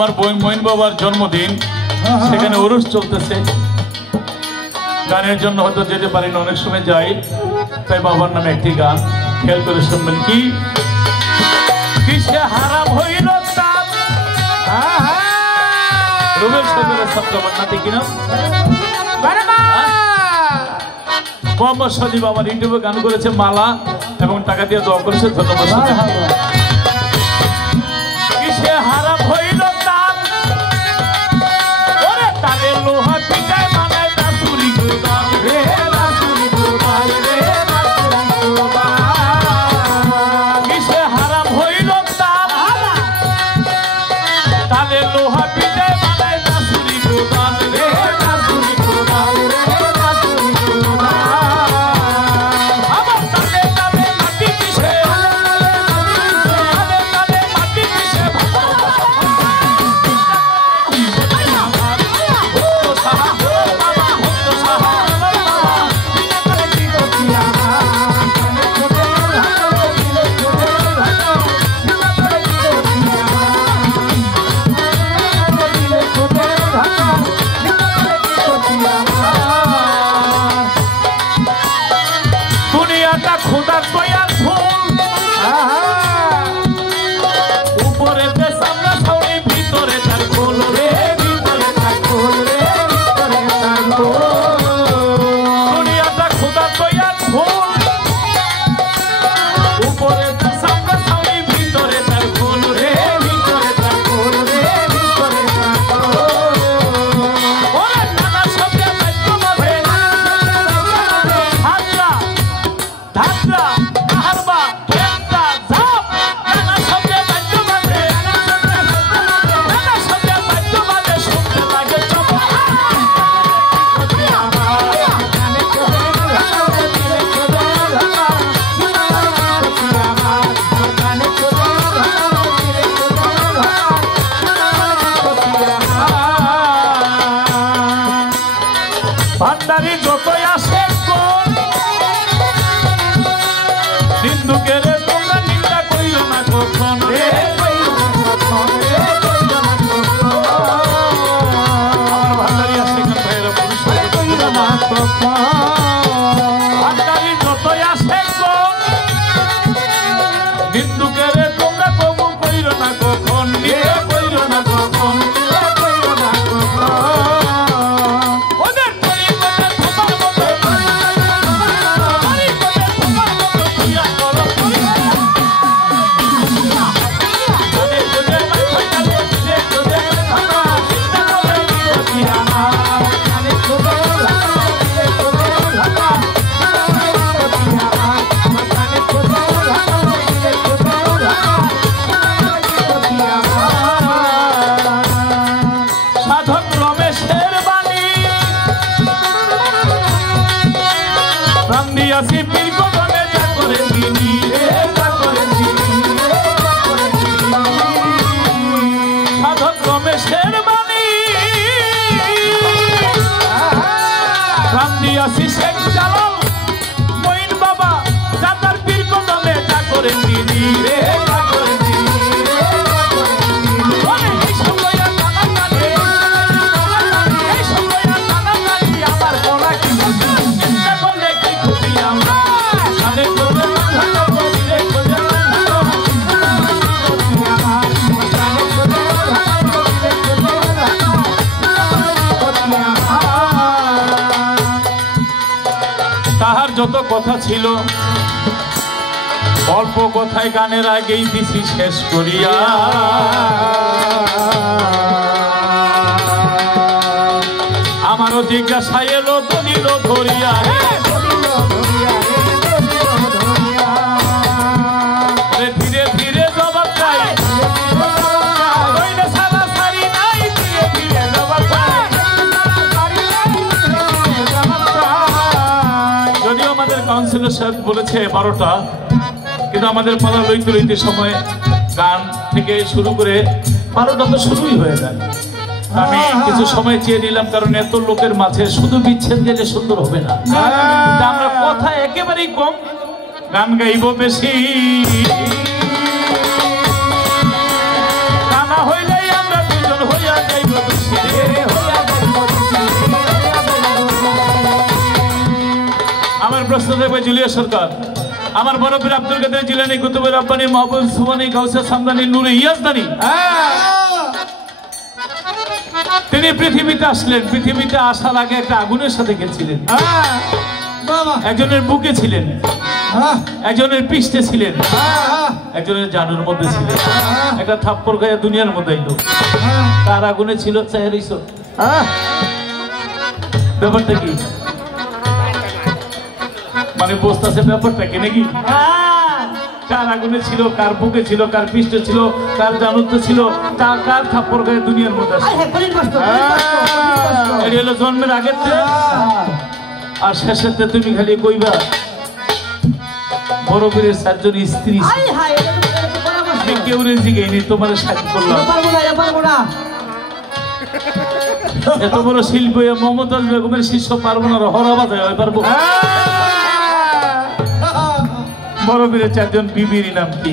আমার মইন বাবার জন্মদিন, সেখানে উরুস চলতেছে। গানের জন্য হয়তো যেতে পারি না, অনেক সময় যাই, তাই বাবার নামে একটি গান খেয়াল করে শুনবেন। কি কিসে হারাম হইল তাপ, রুবেল সাহেবের ছাত্রবার নাতি কিনা মোহাম্মদ সজীব আমার ইউটিউবে গান করেছে মালা, এবং টাকা দিয়ে দোয়া করেছে, ধন্যবাদ। কিসে হারাম হইল তাপ, ওরে তারে লোহা পিটায় মানায় দাসুরি গোদাম রে, দাসুরি গোদাম রে, দাসুরি গোদাম। কিসে হারাম হইল তাপ, তারে লোহা পিটায় মানায় দাসুরি গোদাম রে, দাসুরি গোদাম রে, দাসুরি গোদাম। আমার তালে তালে মাটি কিসে, তালে তালে মাটি কিসে, দুনিয়াটা খোদার দয়ার ফুল, উপরে সামনা ছাউনি, ভিতরে তার খোল রে, ভিতরে তার খোল রে, ভিতরে তার খোল। দুনিয়াটা খোদার দয়ার ফুল, উপরে সামনা ছাউনি, ভিতরে তার খোল রে, ভিতরে তার খোল রে, ভিতরে তার খোল। ওরে নানা শব্দে বাদ্য বাজে, হাতরা ধাত্রা কাহারবা খেলতা ঝাপ, নানা শব্দে বাদ্য বাজে, নানা শব্দে বাদ্য বাজে, শুনতে লাগে চপ। ভান্ডারি যতই আসে কোন, নিন্দুকের তোমরা নিন্দা কইও না কখন রে, কইও না কখন রে, কইও না কখন। আমার ভান্ডারি আসে কোন ভাইরা পুরুষ কইও না কখন। ভান্ডারি যতই আসে কোন, নিন্দুকের তোমরা কবু কইও না কখন রে, কইও না কখন, কইও না কখন। ওদের পরিকতে তোমার মতো, পরিকতে তোমার মতো দিয়া করো পরিকতে। ওদের তোদের মাথায় কালে তুলে তোদের ভাঙা, চিন্তা করে দিও কি আমার। ওদের তোদের ভাঙা, দিলে তোদের ভাঙা, চিন্তা করে দিও কি আমার। আমার কানে তোদের ভাঙা, দিলে তোদের ভাঙা, চিন্তা করে দিও কি আমার। সাধক রমেশের বাণী, প্রাণ দিয়াছি পীর কদমে, যা করে চিনি রে, যা করে চিনি রে, যা করে চিনি। সাধক রমেশের বাণী, প্রাণ দিয়াছি শেখ জালাল মঈন বাবা, যাতার পীর কদমে, যা করে চিনি রে, যা করে চিনি রে, যা করে চিনি। ওরে এই সময় আর টানা টানি, এই সময় আর টানা টানি, আমার বলা কি চিন্তা করলে কি খুবই আমরা। আরে তোদের মাথা তো দিলে খোঁজে না, আরে তোদের মাথা তো দিলে খোঁজে না, তাহার যত কথা ছিল অল্প কথায় গানের আগেই দিছি শেষ করিয়া। আমারও জিজ্ঞাসা এলো দলিল ধরিয়া রে, দলিল ধরিয়া রে, দলিল ধরিয়া। ধীরে ধীরে জবাব চাই, সারা সারি নাই, ধীরে ধীরে জবাব চাই। যদিও আমাদের কাউন্সিলর সাহেব বলেছে 12টা, কিন্তু আমাদের পালা লইতে সময় গান থেকে শুরু করে 12টা তো শুরুই হয়ে যায়। আমি কিছু সময় চেয়ে নিলাম, কারণ এত লোকের মাঝে শুধু বিচ্ছেদ গেলে সুন্দর হবে না। আমরা কথা একেবারেই কম, গান গাইব বেশি। গানা হইলেই আমরা দুজন প্রশ্ন থাকবে জুলিয়া সরকার। আমার বড় পীর আব্দুল কাদের জিলানী, কুতুব রব্বানী, মাহবুব সুবহানী, গাউসে সামদানি, নূরে ইয়াজদানী, তিনি পৃথিবীতে আসলেন। পৃথিবীতে আসার আগে একটা আগুনের সাথে গেছিলেন। একজনের বুকে ছিলেন, একজনের পৃষ্ঠে ছিলেন, একজনের জানুর মধ্যে ছিলেন। একটা থাপ্পড় খাইয়া দুনিয়ার মধ্যে আইলো। কার আগুনে ছিল চাইছো? ব্যাপারটা কি মানে বুঝতেছে ব্যাপারটা কি নাকি? কার আগুনে ছিল, কার বুকে ছিল, কার পৃষ্ঠে ছিল, কার জানুতে ছিল, কার থাপ্পড় খাইয়া দুনিয়ার মধ্যে হলো জন্মের আগের আর শেষের তুমি খালি কইবা বড় বীরের 4 জন স্ত্রী। কেউ জিগাইনি তোমার সাথে করলাম। এত বড় শিল্পী মমতাজ বেগমের শিষ্য পারবো না, হরা বাজায় পারবো। বড় বীরের 4 জন বিবির নাম কি?